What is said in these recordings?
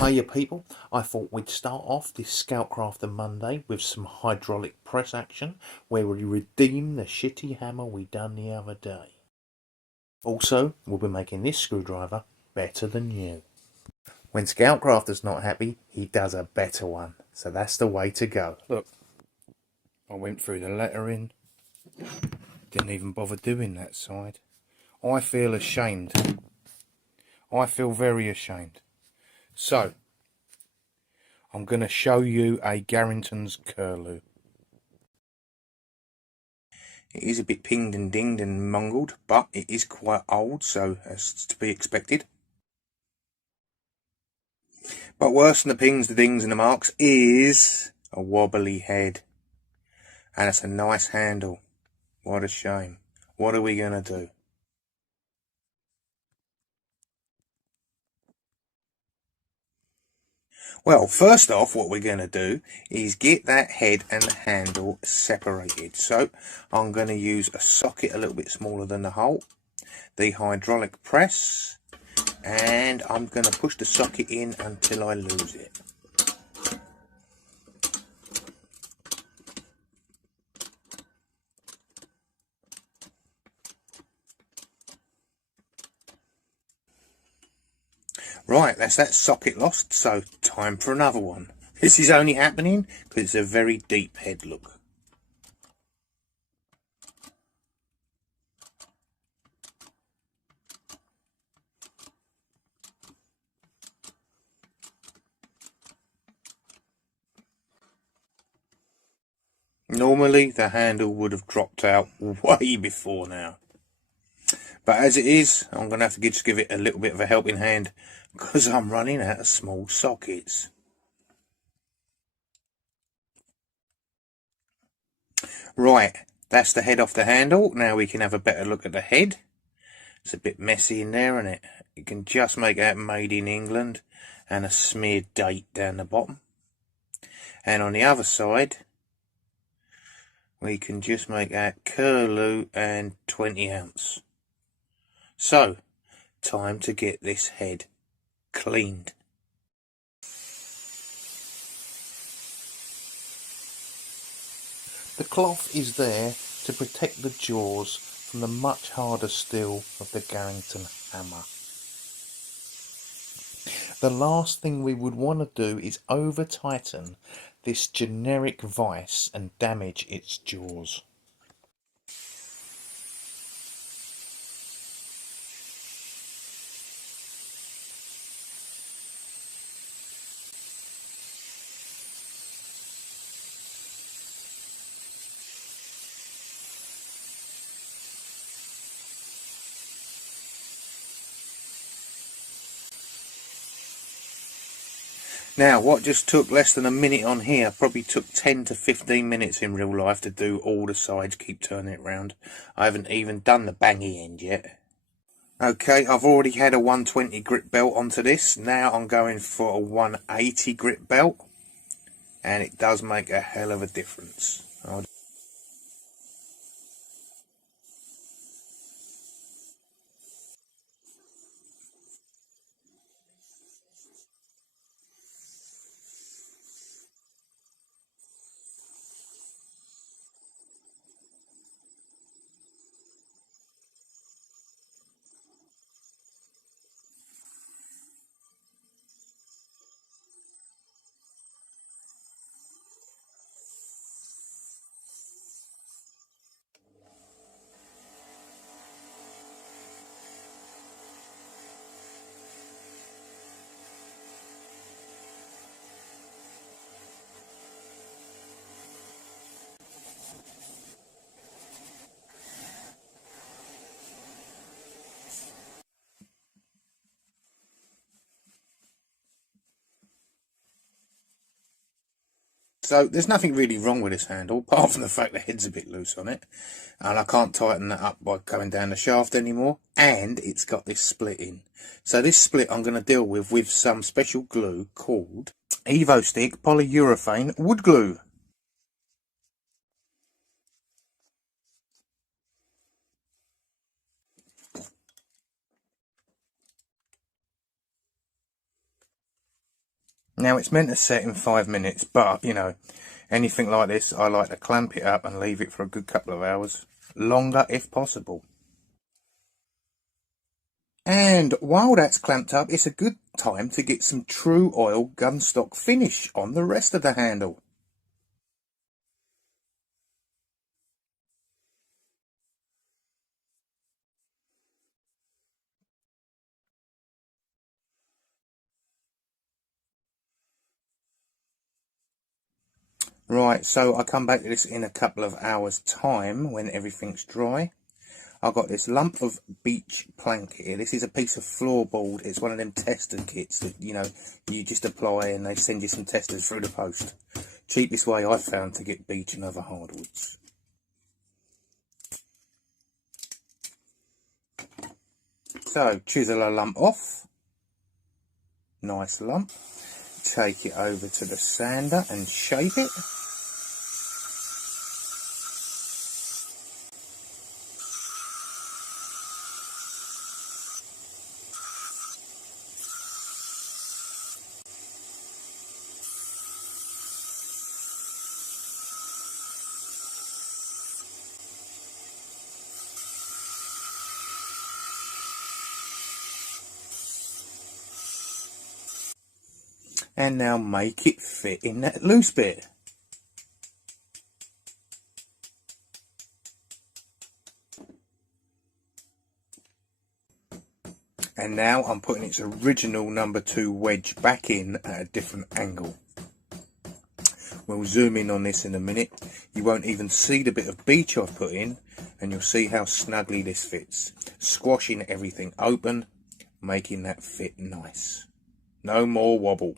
Hiya people, I thought we'd start off this Scoutcrafter Monday with some hydraulic press action where we redeem the shitty hammer we done the other day. Also, we'll be making this screwdriver better than new. When Scoutcrafter's not happy, he does a better one, so that's the way to go. Look, I went through the lettering, didn't even bother doing that side. I feel ashamed. I feel very ashamed. So, I'm going to show you a Garrington's curlew. It is a bit pinged and dinged and mongled, but it is quite old, so as to be expected. But worse than the pings, the dings and the marks is a wobbly head. And it's a nice handle. What a shame. What are we going to do? Well, first off, what we're going to do is get that head and the handle separated. So I'm going to use a socket a little bit smaller than the hole, the hydraulic press, and I'm going to push the socket in until I lose it. Right, that's that socket lost, so time for another one. This is only happening because it's a very deep head look. Normally the handle would have dropped out way before now. But as it is, I'm going to have to just give it a little bit of a helping hand because I'm running out of small sockets. Right, that's the head off the handle. Now we can have a better look at the head. It's a bit messy in there, isn't it? You can just make out made in England and a smeared date down the bottom. And on the other side, we can just make out curlew and 20 ounce. So, time to get this head cleaned. The cloth is there to protect the jaws from the much harder steel of the Garrington hammer. The last thing we would want to do is over tighten this generic vise and damage its jaws. Now, what just took less than a minute on here probably took 10 to 15 minutes in real life to do all the sides, keep turning it round. I haven't even done the bangy end yet. Okay, I've already had a 120 grit belt onto this. Now I'm going for a 180 grit belt. And it does make a hell of a difference. So there's nothing really wrong with this handle, apart from the fact the head's a bit loose on it. And I can't tighten that up by coming down the shaft anymore. And it's got this split in. So this split I'm going to deal with some special glue called Evo Stick Polyurethane Wood Glue. Now it's meant to set in 5 minutes, but you know, anything like this, I like to clamp it up and leave it for a good couple of hours. Longer if possible. And while that's clamped up, it's a good time to get some true oil gunstock finish on the rest of the handle. Right, so I come back to this in a couple of hours time when everything's dry. I've got this lump of beech plank here. This is a piece of floorboard. It's one of them tester kits that, you know, you just apply and they send you some testers through the post. Cheapest way I've found to get beech and other hardwoods. So, chisel a lump off. Nice lump. Take it over to the sander and shape it. And now make it fit in that loose bit. And now I'm putting its original number 2 wedge back in at a different angle. We'll zoom in on this in a minute. You won't even see the bit of beech I've put in, and you'll see how snugly this fits. Squashing everything open, making that fit nice. No more wobble.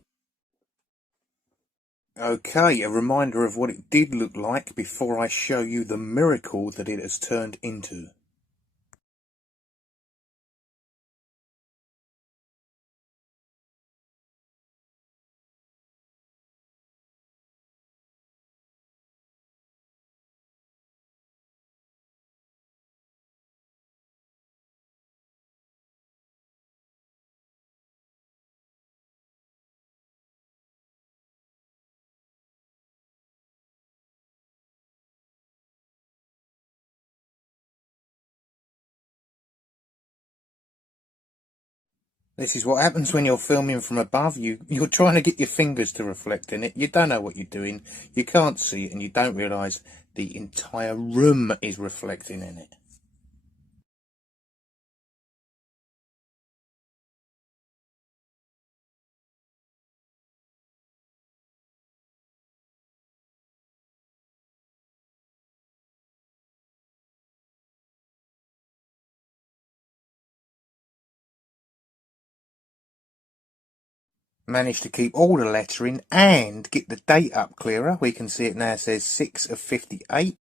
Okay, a reminder of what it did look like before I show you the miracle that it has turned into. This is what happens when you're filming from above. You're trying to get your fingers to reflect in it. You don't know what you're doing. You can't see it, and you don't realise the entire room is reflecting in it. Managed to keep all the lettering and get the date up clearer. We can see it now says 6 of 58.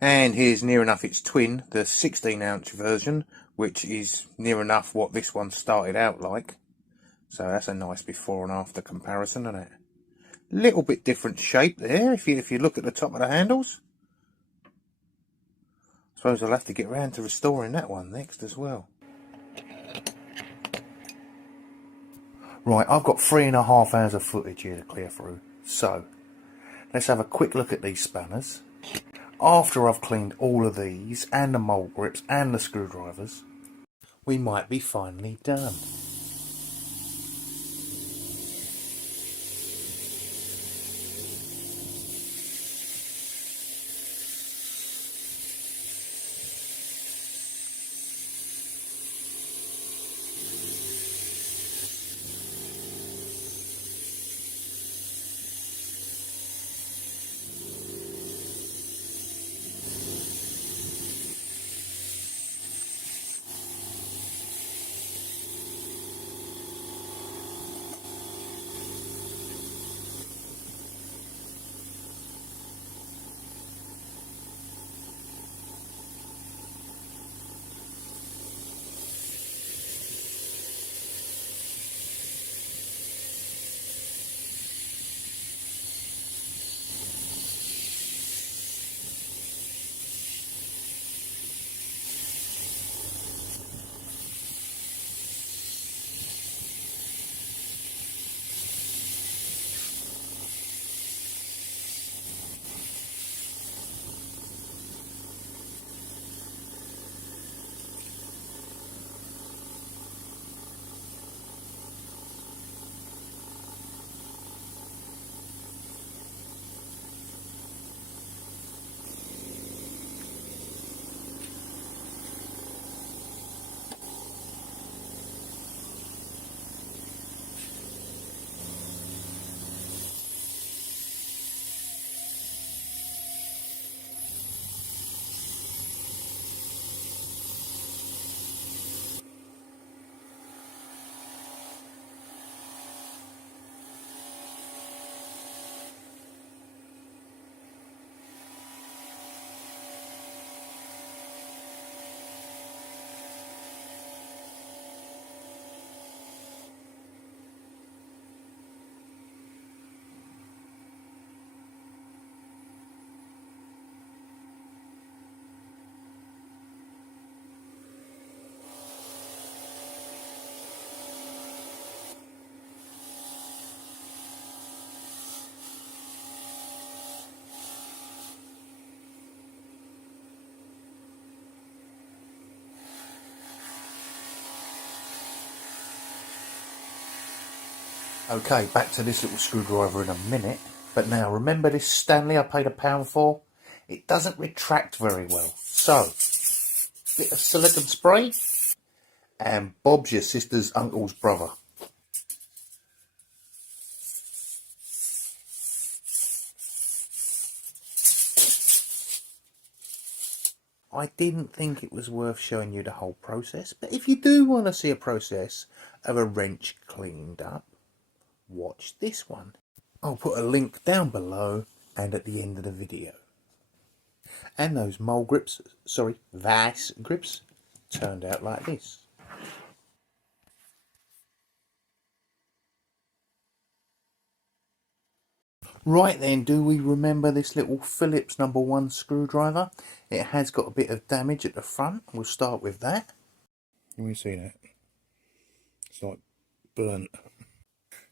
And here's near enough its twin, the 16-ounce version, which is near enough what this one started out like. So that's a nice before and after comparison, isn't it? Little bit different shape there if you look at the top of the handles. Suppose I'll have to get round to restoring that one next as well. Right, I've got 3.5 hours of footage here to clear through. So, let's have a quick look at these spanners. After I've cleaned all of these, and the mould grips, and the screwdrivers, we might be finally done. Okay, back to this little screwdriver in a minute. But now, remember this Stanley I paid £1 for? It doesn't retract very well. So, bit of silicone spray, and Bob's your sister's uncle's brother. I didn't think it was worth showing you the whole process, but if you do want to see a process of a wrench cleaned up, watch this one. I'll put a link down below and at the end of the video. And those vice grips, turned out like this. Right then, do we remember this little Phillips #1 screwdriver? It has got a bit of damage at the front. We'll start with that. Can you see that? It's like burnt.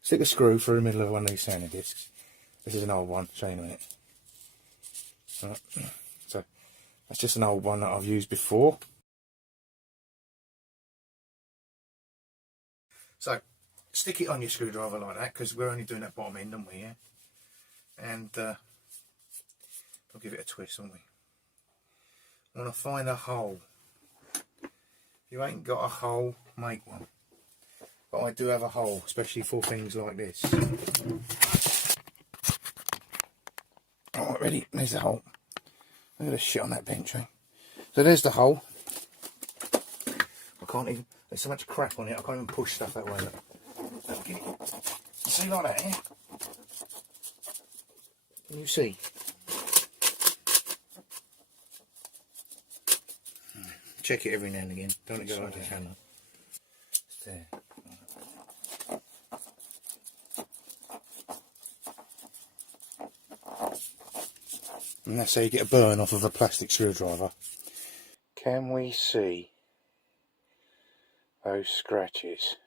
Stick a screw through the middle of one of these sanding discs. This is an old one, show you in a minute. Right. So that's just an old one that I've used before. So stick it on your screwdriver like that, because we're only doing that bottom end, aren't we? Yeah. And we'll give it a twist, won't we? I want to find a hole. If you ain't got a hole, make one. But I do have a hole, especially for things like this. Alright, ready? There's the hole. Look at the shit on that bench, eh? So there's the hole. I can't even, there's so much crap on it, I can't even push stuff that way. Okay. See like that, eh? Can you see? Check it every now and again. Don't let it go like the camera. There. And that's how you get a burn off of a plastic screwdriver. Can we see those scratches?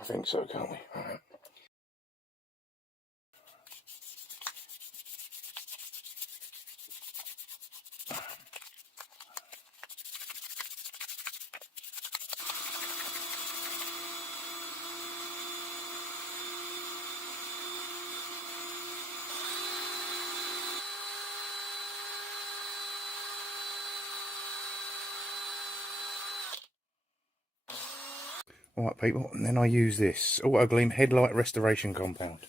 I think so, can't we? Right. Alright people, and then I use this Auto Gleam headlight restoration compound.